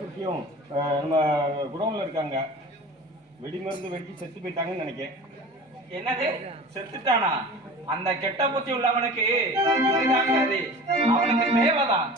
அஹ், நம்ம குடோனில் இருக்காங்க. வெடிமருந்து வெடிச்சு செத்து போயிட்டாங்கன்னு நினைக்கிறேன். என்னது? செத்துட்டானா? அந்த கெட்ட புத்தி உள்ளவனுக்கு அவனுக்கு தேவைதான்.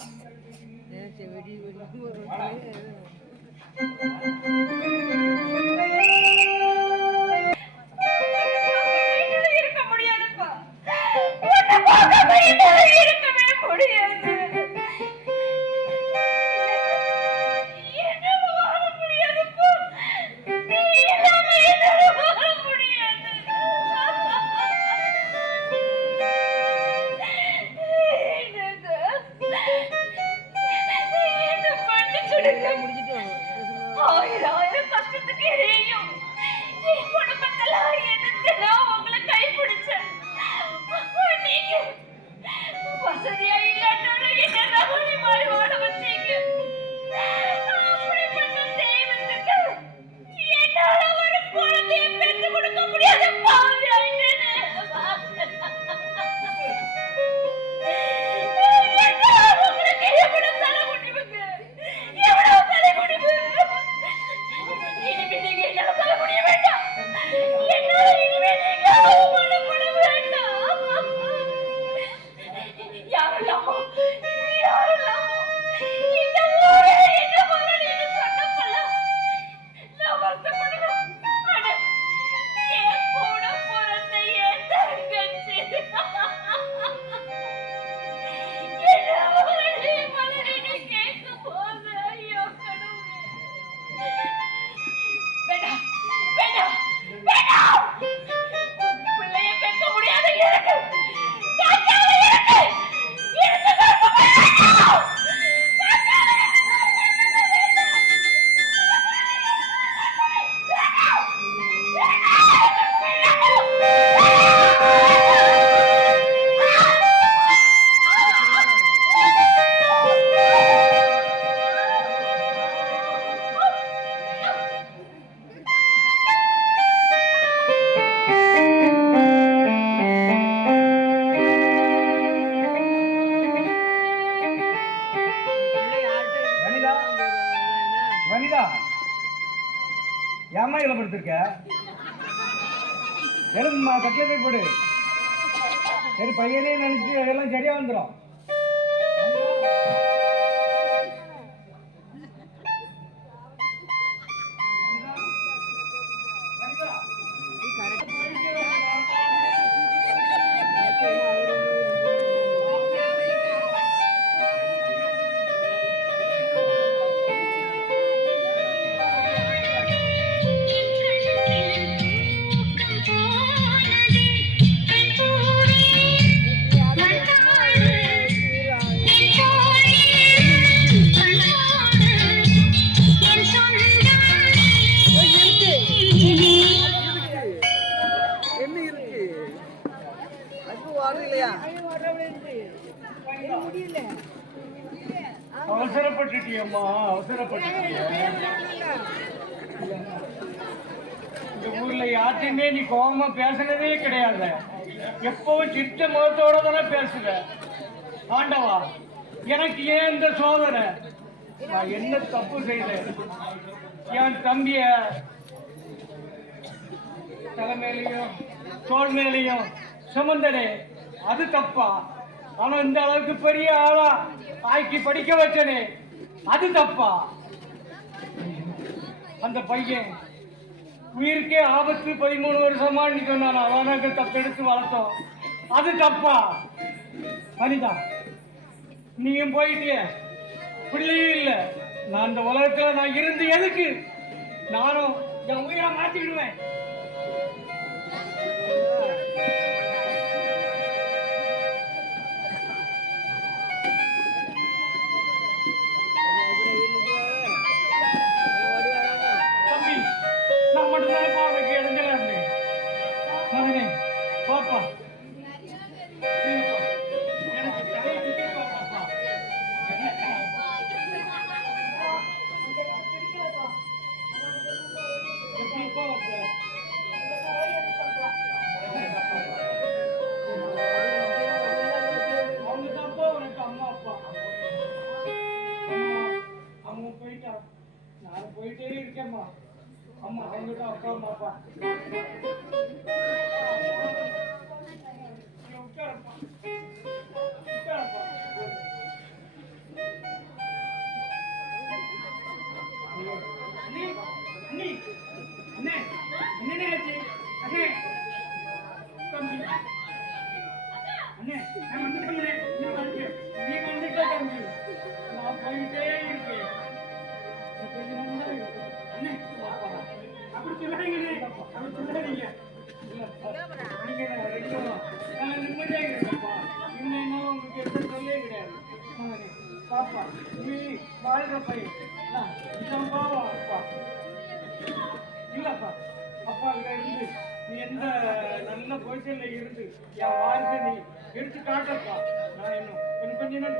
ஏம்மா படுத்திருக்க வெறும்மா கட்டிலே போடு. சரி பையனே நினைச்சு அதெல்லாம் சரியா வந்துடும் வரும் இல்லையா முடியல அவசரப்பட்டுட்டியம்மா அவசரப்பட்டுட்டிய. இந்த ஊர்ல யார்ட்டையுமே நீ கோபமா பேசுனதே கிடையாது எப்பவும் சிரிச்ச முகத்தோட தானே பேசுற ஆண்டவா எனக்கு ஏன் இந்த சோதனை? நான் என்ன தப்பு செய்தேன்? என் தம்பிய தலைமையிலையும் தோல் மேலையும் சுமந்தனே. அது தப்பா. ஆனா இந்த அளவுக்கு பெரிய ஆளா? ஆக்கி படிக்க வச்சனே. அது தப்பா. அந்த பையன் உயிருக்கே ஆபத்து பதிமூணு வருஷமா நீ சொன்னான். அவனுக்கு தப்பெடுத்து வளர்த்தோம். அது தப்பா. வனிதா நீயும் போயிட்டிய? பிள்ளையும் இல்லை. நான் இந்த உலகத்துல நான் இருந்து எதுக்கு? நானும் என் உயிரை மாத்திடுவேன் பாப்பா நான் போயிட்டே இருக்கேம்மா அம்மா அவங்ககிட்ட அப்பா அம்மா அப்பா அப்படி சொல்லாதீங்க அப்படி சொல்லாதீங்க நீ வாழ்ற பையன் நான் அப்பா இல்லப்பா அப்பா அங்க இருந்து நீ எந்த நல்ல பொசிஷன்ல இருந்து என் வாழ்க்கை நீ எடுத்து காட்டப்பா நான் இன்னும் இன்னும் கொஞ்ச நாள்